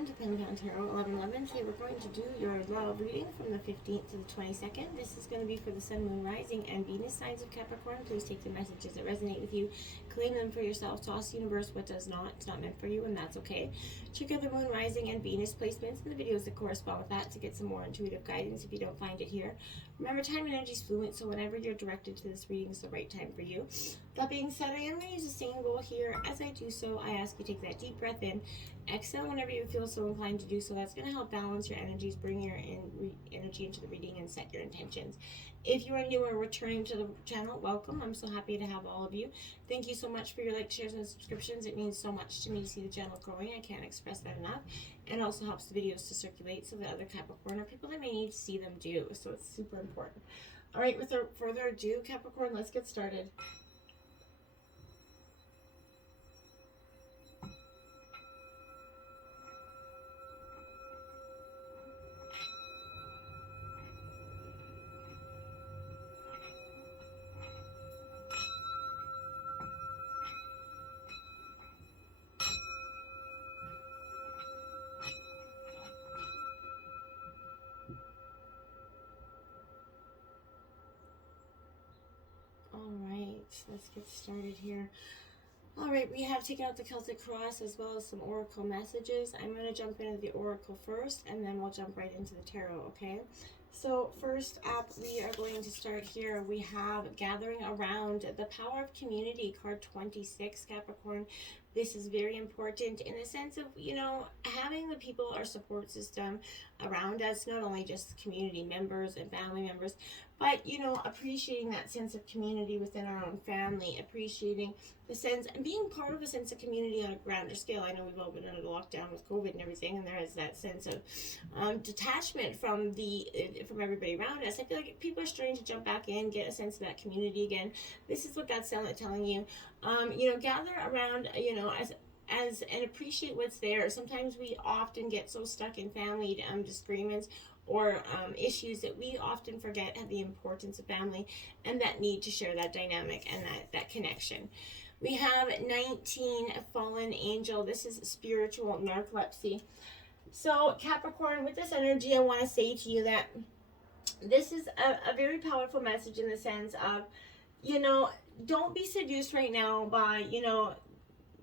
Capricorn to Penguin Tarot 1111. Today we're going to do your love reading from the 15th to the 22nd. This is going to be for the Sun, Moon, Rising, and Venus signs of Capricorn. Please take the messages that resonate with you, claim them for yourself, toss the universe what does not. It's not meant for you, and that's okay. Check out the Moon, Rising, and Venus placements in the videos that correspond with that to get some more intuitive guidance if you don't find it here. Remember, time and energy is fluent, so whenever you're directed to this reading is the right time for you. That being said, I am going to use a singing bowl here. As I do so, I ask you to take that deep breath in. Exhale whenever you feel so inclined to do so. That's going to help balance your energies, bring your energy into the reading, and set your intentions. If you are new or returning to the channel, welcome. I'm so happy to have all of you. Thank you so much for your likes, shares, and subscriptions. It means so much to me to see the channel growing. I can't express that enough. And also helps the videos to circulate so that other Capricorn or people that may need to see them do. So it's super important. All right, without further ado, Capricorn, let's get started. Let's get started here. All right, we have taken out the Celtic Cross as well as some oracle messages. I'm going to jump into the oracle first, and then we'll jump right into the tarot, okay? So first up, we are going to start here. We have gathering around the power of community, card 26, Capricorn. This is very important in the sense of, you know, having the people, our support system around us, not only just community members and family members, but, you know, appreciating that sense of community within our own family, appreciating the sense and being part of a sense of community on a grander scale. I know we've all been under lockdown with COVID and everything, and there is that sense of detachment from everybody around us. I feel like people are starting to jump back in, get a sense of that community again. This is what God's telling you. You know, gather around, you know, as and appreciate what's there. Sometimes we often get so stuck in family disagreements or issues that we often forget the importance of family and that need to share that dynamic and that connection. We have 19, fallen angel. This is spiritual narcolepsy. So Capricorn, with this energy, I want to say to you that this is a very powerful message in the sense of, you know, don't be seduced right now by, you know,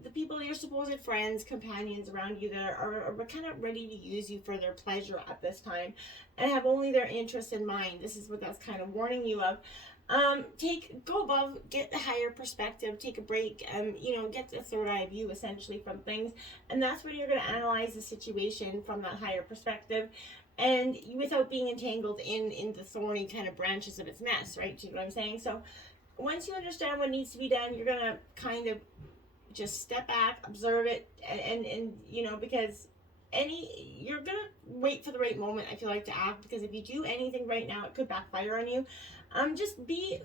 the people, your supposed friends, companions around you that are kind of ready to use you for their pleasure at this time and have only their interests in mind. This is what that's kind of warning you of. Go above, get the higher perspective, take a break, you know, get the third eye view essentially from things. And that's when you're going to analyze the situation from that higher perspective and without being entangled in the thorny kind of branches of its mess, right? Do you know what I'm saying? So once you understand what needs to be done, you're going to kind of just step back, observe it, and you know, because you're gonna wait for the right moment, I feel like, to act, because if you do anything right now, it could backfire on you. Just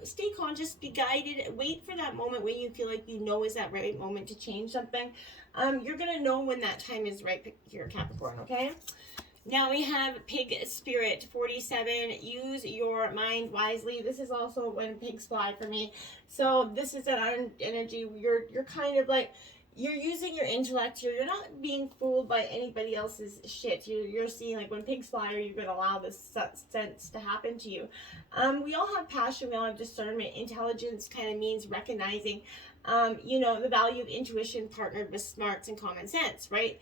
stay conscious, be guided, wait for that moment when you feel like you know is that right moment to change something. You're gonna know when that time is right here, Capricorn, okay? Now we have Pig Spirit 47. Use your mind wisely. This is also when pigs fly for me. So this is that energy. You're kind of like, you're using your intellect here. You're not being fooled by anybody else's shit. You're seeing, like, when pigs fly, you're going to allow this sense to happen to you. We all have passion. We all have discernment. Intelligence kind of means recognizing, you know, the value of intuition partnered with smarts and common sense, right?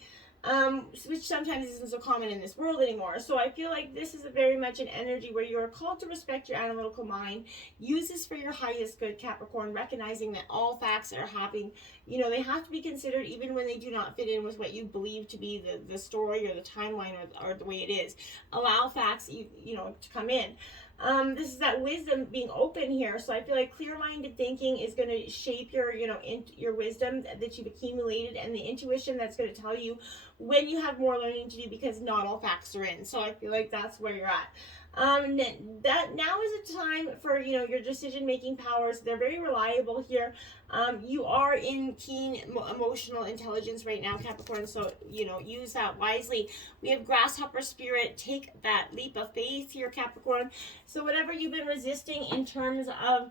Which sometimes isn't so common in this world anymore. So I feel like this is very much an energy where you are called to respect your analytical mind. Use this for your highest good, Capricorn, recognizing that all facts are happening, you know, they have to be considered even when they do not fit in with what you believe to be the story or the timeline or the way it is. Allow facts, you know, to come in. This is that wisdom being open here. So I feel like clear-minded thinking is going to shape your, you know, your wisdom that you've accumulated, and the intuition that's going to tell you when you have more learning to do, because not all facts are in. So I feel like that's where you're at. That now is a time for, you know, your decision-making powers. They're very reliable here. You are in keen emotional intelligence right now, Capricorn, so, you know, use that wisely. We have grasshopper spirit. Take that leap of faith here, Capricorn. So whatever you've been resisting in terms of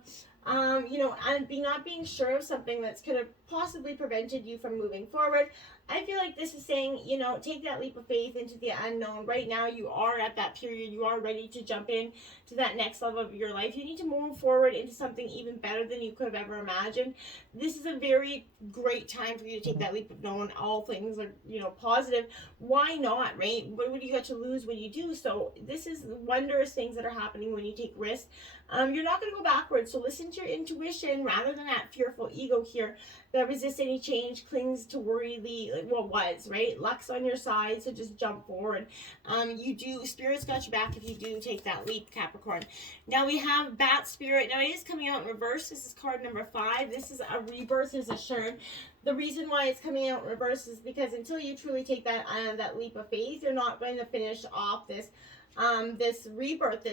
you know, and not being sure of something that's could have possibly prevented you from moving forward, I feel like this is saying, you know, take that leap of faith into the unknown. Right now, you are at that period. You are ready to jump in to that next level of your life. You need to move forward into something even better than you could have ever imagined. This is a very great time for you to take that leap of knowing all things are, you know, positive. Why not, right? What do you got to lose when you do? So this is wondrous things that are happening when you take risks. You're not going to go backwards. So listen to your intuition rather than that fearful ego here that resists any change, clings to worry what was, right? Luck's on your side, so just jump forward. Spirit's got your back if you do take that leap, Capricorn. Now we have Bat Spirit. Now it is coming out in reverse. This is card number 5. This is a rebirth, is assured. The reason why it's coming out in reverse is because until you truly take that leap of faith, you're not going to finish off this rebirth,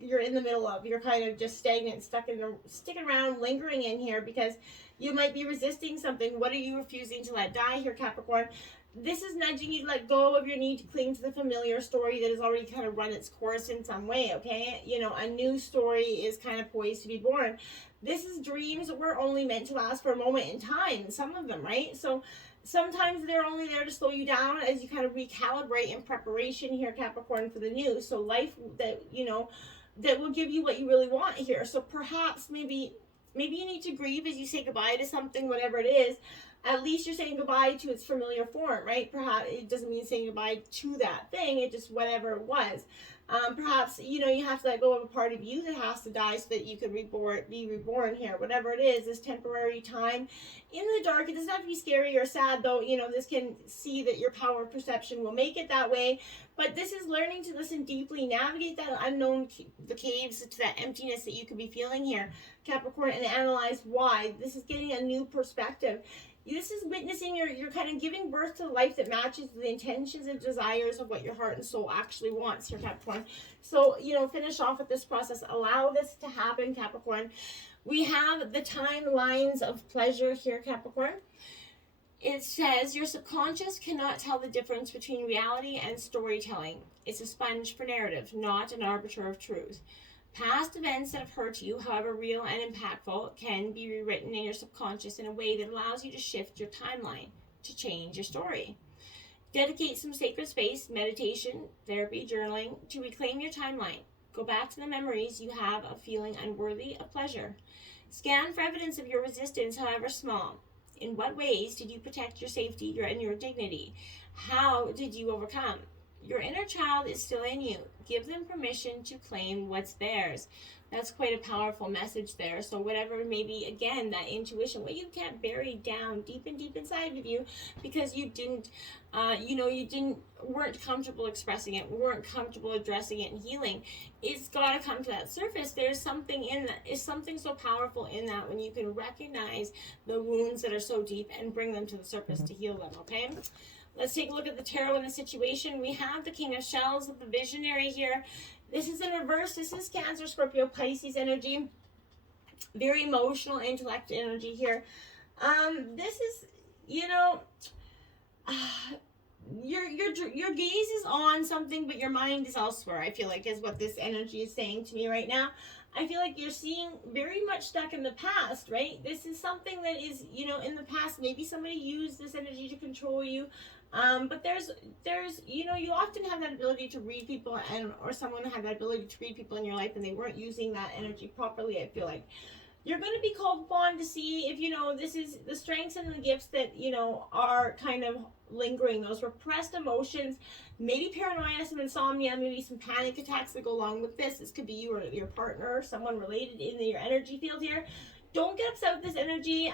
you're in the middle of. You're kind of just stagnant, sticking around, lingering in here because you might be resisting something. What are you refusing to let die here, Capricorn? This is nudging you to let go of your need to cling to the familiar story that has already kind of run its course in some way, okay? You know, a new story is kind of poised to be born. This is dreams that were only meant to last for a moment in time, some of them, right? So sometimes they're only there to slow you down as you kind of recalibrate in preparation here, Capricorn, for the new. So life that, you know, that will give you what you really want here. So perhaps maybe you need to grieve as you say goodbye to something, whatever it is. At least you're saying goodbye to its familiar form, right? Perhaps it doesn't mean saying goodbye to that thing. It just whatever it was. Perhaps, you know, you have to let go of a part of you that has to die so that you can be reborn here. Whatever it is, this temporary time in the dark. It doesn't have to be scary or sad, though. You know, this can see that your power of perception will make it that way. But this is learning to listen deeply, navigate that unknown, the caves to that emptiness that you could be feeling here, Capricorn, and analyze why. This is getting a new perspective. This is witnessing you're kind of giving birth to a life that matches the intentions and desires of what your heart and soul actually wants here, Capricorn. So, you know, finish off with this process. Allow this to happen, Capricorn. We have the timelines of pleasure here, Capricorn. It says your subconscious cannot tell the difference between reality and storytelling. It's a sponge for narrative, not an arbiter of truth. Past events that have hurt you, however real and impactful, can be rewritten in your subconscious in a way that allows you to shift your timeline, to change your story. Dedicate some sacred space, meditation, therapy, journaling, to reclaim your timeline. Go back to the memories you have of feeling unworthy of pleasure. Scan for evidence of your resistance, however small. In what ways did you protect your safety and your dignity? How did you overcome? Your inner child is still in you. Give them permission to claim what's theirs. That's quite a powerful message there. So whatever, maybe again, that intuition, what you kept buried down deep inside of you because you didn't, weren't comfortable expressing it, weren't comfortable addressing it and healing. It's got to come to that surface. There's something in that. Is something so powerful in that when you can recognize the wounds that are so deep and bring them to the surface to heal them, okay? Let's take a look at the tarot in the situation. We have the King of Shells with the Visionary here. This is in reverse. This is Cancer, Scorpio, Pisces energy. Very emotional, intellect energy here. This is, you know, your gaze is on something, but your mind is elsewhere, I feel like, is what this energy is saying to me right now. I feel like you're seeing very much stuck in the past, right? This is something that is, you know, in the past. Maybe somebody used this energy to control you. But there's, you know, you often have that ability to read people, or someone had that ability to read people in your life and they weren't using that energy properly, I feel like. You're going to be called upon to see if, you know, this is the strengths and the gifts that, you know, are kind of lingering, those repressed emotions, maybe paranoia, some insomnia, maybe some panic attacks that go along with this. This could be you or your partner, someone related in your energy field here. Don't get upset with this energy.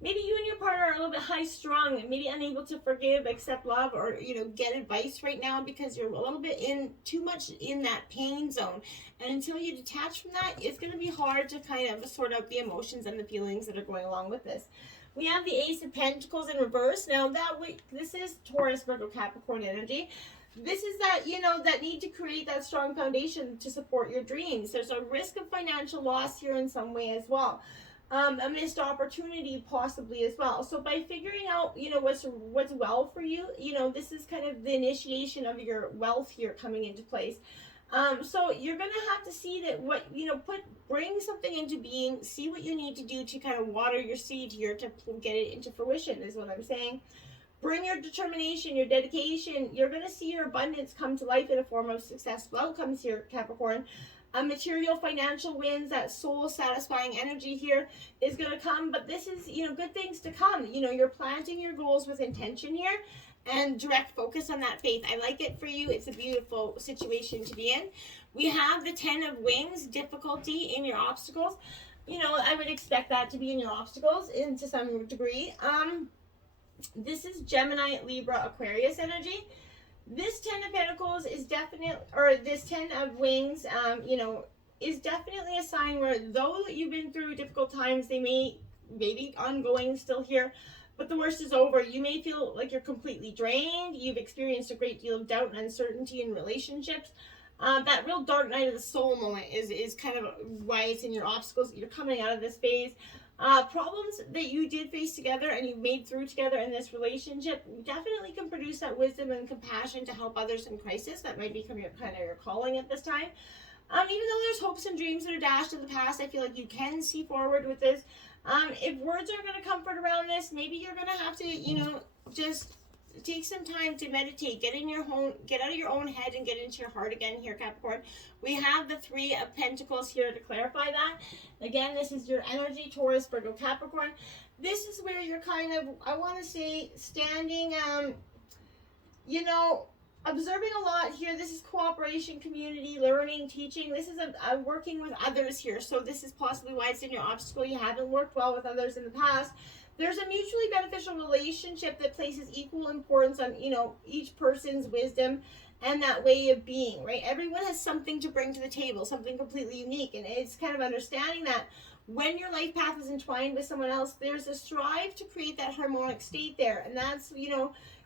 Maybe you and your partner are a little bit high-strung, maybe unable to forgive, accept love, or, you know, get advice right now because you're a little bit too much in that pain zone. And until you detach from that, it's going to be hard to kind of sort out the emotions and the feelings that are going along with this. We have the Ace of Pentacles in reverse. Now, this is Taurus, Virgo, Capricorn energy. This is that, you know, that need to create that strong foundation to support your dreams. There's a risk of financial loss here in some way as well. A missed opportunity possibly as well. So by figuring out, you know, what's well for you, you know, this is kind of the initiation of your wealth here coming into place. So you're going to have to see that bring something into being, see what you need to do to kind of water your seed here to get it into fruition is what I'm saying. Bring your determination, your dedication. You're going to see your abundance come to life in a form of successful outcomes here, Capricorn. Material, financial wins, that soul satisfying energy here is going to come. But this is, good things to come. You're planting your goals with intention here and direct focus on that faith. I like it for you. It's a beautiful situation to be in. We have the 10 of Wings, difficulty in your obstacles. I would expect that to be in your obstacles to some degree. This is Gemini, Libra, Aquarius energy. This 10 of Pentacles is definitely, or this 10 of Wings, is definitely a sign where though you've been through difficult times, they may be ongoing still here, but the worst is over. You may feel like you're completely drained. You've experienced a great deal of doubt and uncertainty in relationships. That real dark night of the soul moment is kind of why it's in your obstacles. You're coming out of this phase. Problems that you did face together and you made through together in this relationship definitely can produce that wisdom and compassion to help others in crisis. That might become your calling at this time. Even though there's hopes and dreams that are dashed in the past, I feel like you can see forward with this. If words are going to comfort around this, maybe you're going to have to, just take some time to meditate, get out of your own head and get into your heart again here, Capricorn. We have the 3 of Pentacles here to clarify that. Again, this is your energy, Taurus, Virgo, Capricorn. This is where you're kind of, I want to say, standing, observing a lot here. This is cooperation, community, learning, teaching. This is a working with others here. So this is possibly why it's in your obstacle. You haven't worked well with others in the past. There's a mutually beneficial relationship that places equal importance on, each person's wisdom and that way of being, right? Everyone has something to bring to the table, something completely unique. And it's kind of understanding that when your life path is entwined with someone else, there's a strive to create that harmonic state there. And that's,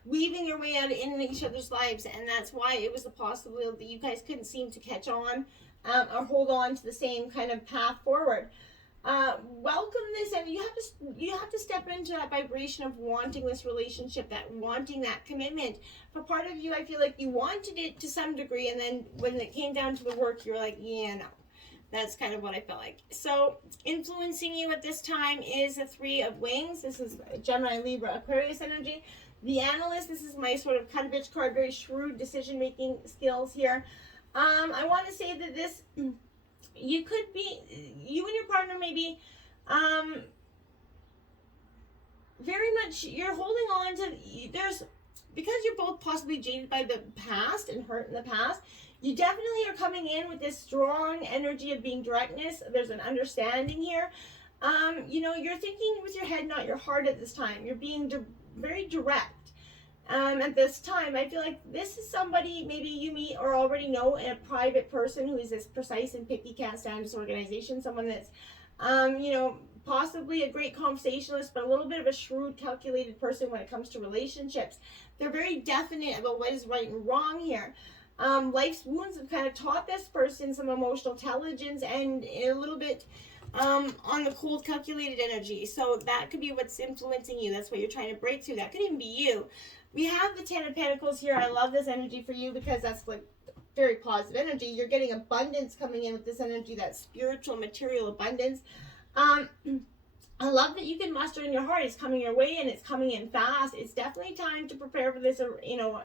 weaving your way out in each other's lives. And that's why it was a possibility that you guys couldn't seem to catch on or hold on to the same kind of path forward. Welcome this, and you have to step into that vibration of wanting this relationship, wanting that commitment. For part of you, I feel like you wanted it to some degree, and then when it came down to the work, you were like, yeah, no. That's kind of what I felt like. So influencing you at this time is the 3 of Wings. This is Gemini, Libra, Aquarius energy. The Analyst, this is my sort of cut-a-bitch card, very shrewd decision-making skills here. I want to say that this... you and your partner may be very much, you're holding on to, because you're both possibly jaded by the past and hurt in the past, you definitely are coming in with this strong energy of being directness. There's an understanding here. You're thinking with your head, not your heart at this time. You're being very direct. At this time, I feel like this is somebody maybe you meet or already know, a private person who is this precise and picky, can't stand disorganization, someone that's, possibly a great conversationalist, but a little bit of a shrewd, calculated person when it comes to relationships. They're very definite about what is right and wrong here. Life's wounds have kind of taught this person some emotional intelligence and a little bit on the cold, calculated energy. So that could be what's influencing you. That's what you're trying to break through. That could even be you. We have the 10 of Pentacles here. I love this energy for you because that's like very positive energy. You're getting abundance coming in with this energy, that spiritual, material abundance. I love that you can muster in your heart. It's coming your way and it's coming in fast. It's definitely time to prepare for this,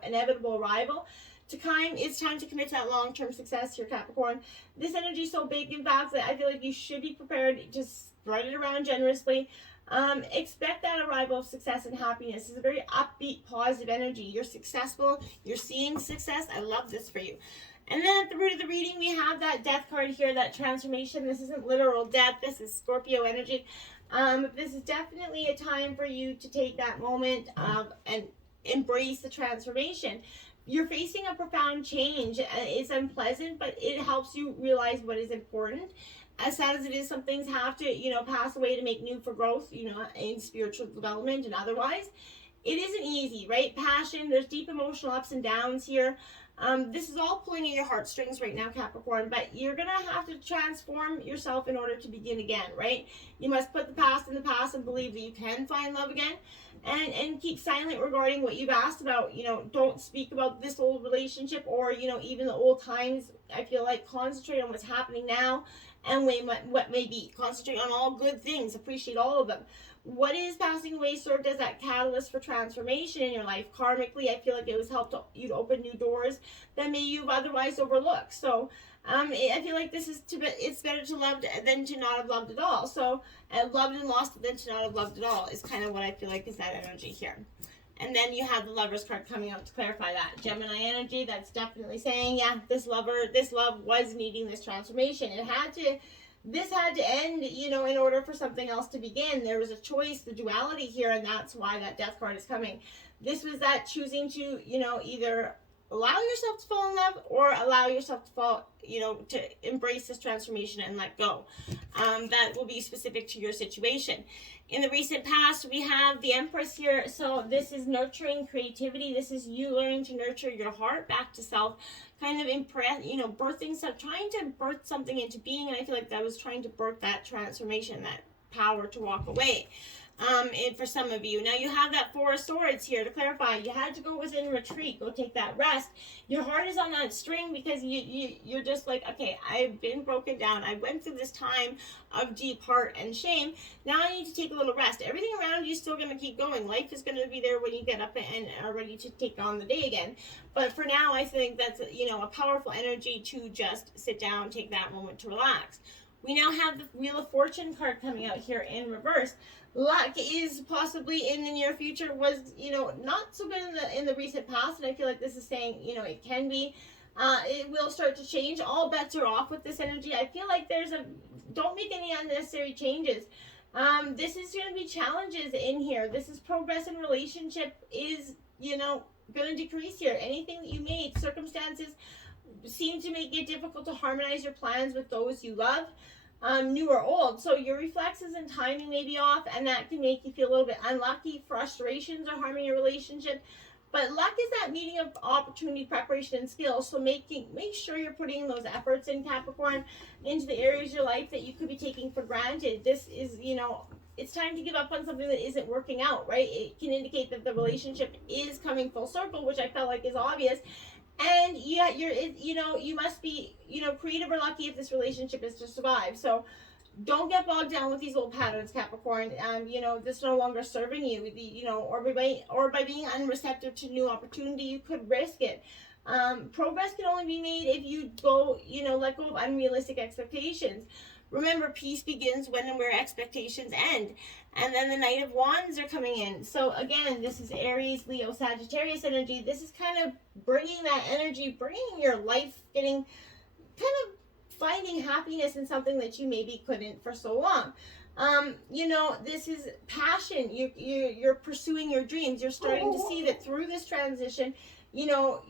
inevitable arrival. It's time to commit to that long-term success here, Capricorn. This energy is so big, in fact, that I feel like you should be prepared to spread it around generously. Expect that arrival of success and happiness. It's a very upbeat, positive energy. You're successful. You're seeing success. I love this for you. And then at the root of the reading, we have that death card here, that transformation. This isn't literal death. This is Scorpio energy. This is definitely a time for you to take that moment and embrace the transformation. You're facing a profound change. It's unpleasant, but it helps you realize what is important. As sad as it is, some things have to, pass away to make new for growth, in spiritual development and otherwise. It isn't easy, right? Passion, there's deep emotional ups and downs here. This is all pulling at your heartstrings right now, Capricorn, but you're going to have to transform yourself in order to begin again, right? You must put the past in the past and believe that you can find love again. And keep silent regarding what you've asked about. Don't speak about this old relationship or, even the old times. I feel like concentrate on what's happening now and weigh what may be. Concentrate on all good things, appreciate all of them. What is passing away served as that catalyst for transformation in your life. Karmically, I feel like it was helped you to open new doors that may you've otherwise overlooked. So I feel like this is it's better to love than to not have loved at all. So loved and lost than to not have loved at all is kind of what I feel like is that energy here. And then you have the Lover's card coming out to clarify that. Gemini energy, that's definitely saying, yeah, this love was needing this transformation. This had to end, you know, in order for something else to begin. There was a choice, the duality here, and that's why that Death card is coming. This was that choosing to, you know, either allow yourself to fall in love or allow yourself to fall, you know, to embrace this transformation and let go. That will be specific to your situation. In the recent past, we have the Empress here. So this is nurturing creativity. This is you learning to nurture your heart back to self, kind of birthing stuff, trying to birth something into being. And I feel like that was trying to birth that transformation, that power to walk away. And for some of you, now you have that Four of Swords here to clarify. You had to go within retreat, go take that rest. Your heart is on that string because you're just like, okay, I've been broken down. I went through this time of deep hurt and shame. Now I need to take a little rest. Everything around you is still going to keep going. Life is going to be there when you get up and are ready to take on the day again. But for now, I think that's, you know, a powerful energy to just sit down, take that moment to relax. We now have the Wheel of Fortune card coming out here in reverse. Luck is possibly in the near future, was, you know, not so good in the recent past, and I feel like this is saying, you know, it can be. It will start to change. All bets are off with this energy. I feel like don't make any unnecessary changes. This is going to be challenges in here. This is progress in relationship is, you know, going to decrease here. Anything that you made, circumstances seem to make it difficult to harmonize your plans with those you love. New or old. So your reflexes and timing may be off, and that can make you feel a little bit unlucky. Frustrations are harming your relationship. But luck is that meeting of opportunity, preparation, and skill. So make sure you're putting those efforts in, Capricorn, into the areas of your life that you could be taking for granted. This is, you know, it's time to give up on something that isn't working out, right? It can indicate that the relationship is coming full circle, which I felt like is obvious. And yeah, you must be, you know, creative or lucky if this relationship is to survive. So don't get bogged down with these old patterns, Capricorn. You know, this no longer serving you, you know, or by being unreceptive to new opportunity, you could risk it. Progress can only be made if you go, you know, let go of unrealistic expectations. Remember, peace begins when and where expectations end. And then the Knight of Wands are coming in. So again, this is Aries, Leo, Sagittarius energy. This is kind of bringing that energy, bringing your life, getting kind of finding happiness in something that you maybe couldn't for so long. You know, this is passion. You're pursuing your dreams. You're starting to see that through this transition, you know,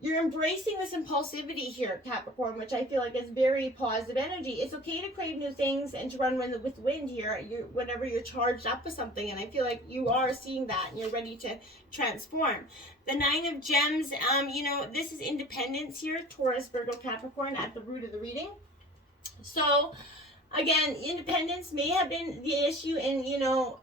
you're embracing this impulsivity here, Capricorn, which I feel like is very positive energy. It's okay to crave new things and to run with wind here, whenever you're charged up with something. And I feel like you are seeing that and you're ready to transform. The Nine of Gems, you know, this is independence here, Taurus, Virgo, Capricorn at the root of the reading. So, again, independence may have been the issue, and, you know,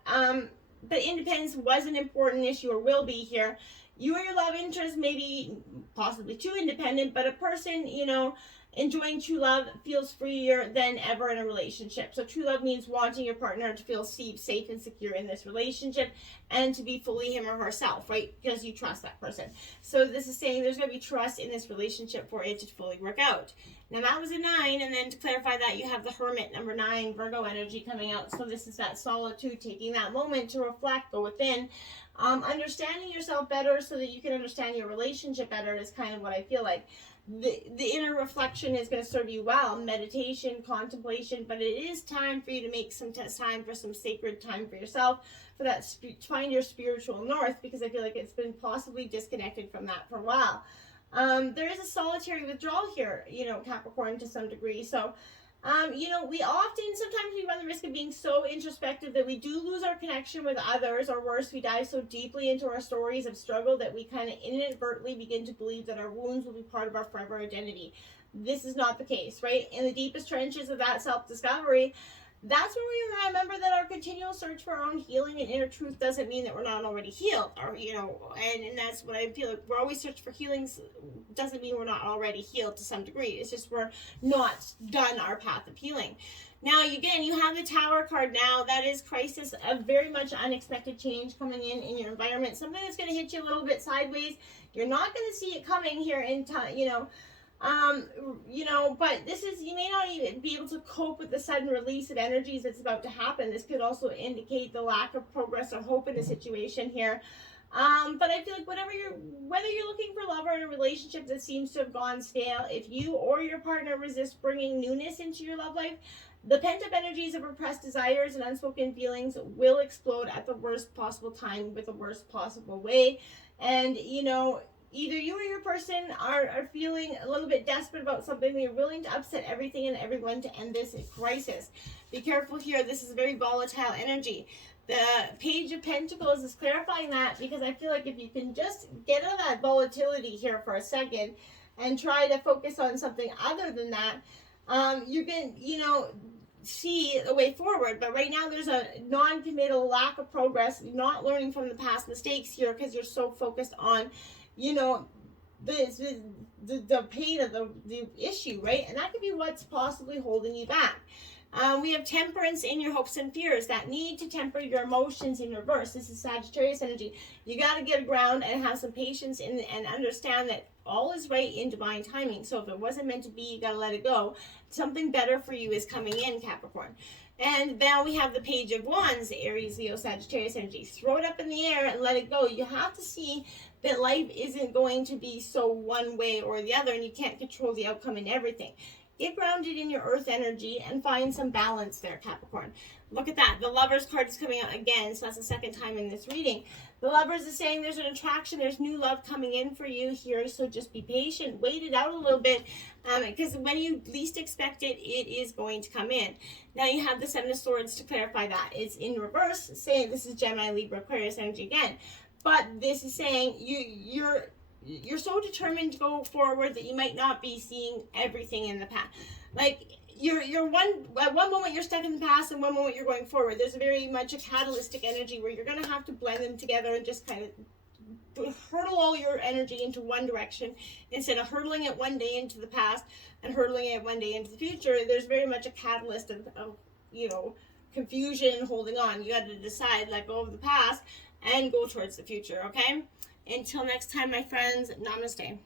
but independence was an important issue or will be here. You or your love interest may be possibly too independent, but a person, you know, enjoying true love feels freer than ever in a relationship. So true love means wanting your partner to feel safe and secure in this relationship and to be fully him or herself, right? Because you trust that person. So this is saying there's going to be trust in this relationship for it to fully work out. Now that was a 9, and then to clarify that, you have the Hermit, number 9, Virgo energy coming out. So this is that solitude, taking that moment to reflect, go within, understanding yourself better so that you can understand your relationship better is kind of what I feel like. The inner reflection is going to serve you well, meditation, contemplation, but it is time for you to make some time for some sacred time for yourself, for that to find your spiritual north, because I feel like it's been possibly disconnected from that for a while. There is a solitary withdrawal here, you know, Capricorn, to some degree. So, you know, sometimes we run the risk of being so introspective that we do lose our connection with others, or worse, we dive so deeply into our stories of struggle that we kind of inadvertently begin to believe that our wounds will be part of our forever identity. This is not the case, right? In the deepest trenches of that self-discovery, that's where we remember that our continual search for our own healing and inner truth doesn't mean that we're not already healed, or and that's what I feel like. We're always searching for healings doesn't mean we're not already healed to some degree. It's just we're not done our path of healing. Now, again, you have the Tower card now. That is crisis, a very much unexpected change coming in your environment. Something that's going to hit you a little bit sideways. You're not going to see it coming here in time, but this is, you may not even be able to cope with the sudden release of energies that's about to happen. This could also indicate the lack of progress or hope in the situation here. But I feel like whether you're looking for love or in a relationship that seems to have gone stale, if you or your partner resist bringing newness into your love life, the pent-up energies of repressed desires and unspoken feelings will explode at the worst possible time with the worst possible way. And, either you or your person are feeling a little bit desperate about something. You're willing to upset everything and everyone to end this crisis. Be careful here. This is a very volatile energy. The Page of Pentacles is clarifying that, because I feel like if you can just get out of that volatility here for a second and try to focus on something other than that, you're going to, see a way forward. But right now there's a non-committal, lack of progress, not learning from the past mistakes here because you're so focused on, the pain of the issue, right? And that could be what's possibly holding you back. We have Temperance in your hopes and fears. That need to temper your emotions in reverse. This is Sagittarius energy. You got to get a ground and have some patience and understand that all is right in divine timing. So if it wasn't meant to be, you got to let it go. Something better for you is coming in, Capricorn. And now we have the Page of Wands, Aries, Leo, Sagittarius energy. Throw it up in the air and let it go. You have to see that life isn't going to be so one way or the other, and you can't control the outcome in everything. Get grounded in your earth energy and find some balance there, Capricorn. Look at that. The Lovers card is coming out again, so that's the second time in this reading. The Lovers is saying there's an attraction, there's new love coming in for you here, so just be patient. Wait it out a little bit, because when you least expect it, it is going to come in. Now you have the Seven of Swords to clarify that. It's in reverse, saying this is Gemini, Libra, Aquarius energy again. But this is saying you're so determined to go forward that you might not be seeing everything in the past. Like at one moment you're stuck in the past, and one moment you're going forward. There's very much a catalytic energy where you're going to have to blend them together and just kind of hurtle all your energy into one direction instead of hurtling it one day into the past and hurtling it one day into the future. There's very much a catalyst of confusion and holding on. You got to decide, let go of the past and go towards the future, okay? Until next time, my friends, namaste.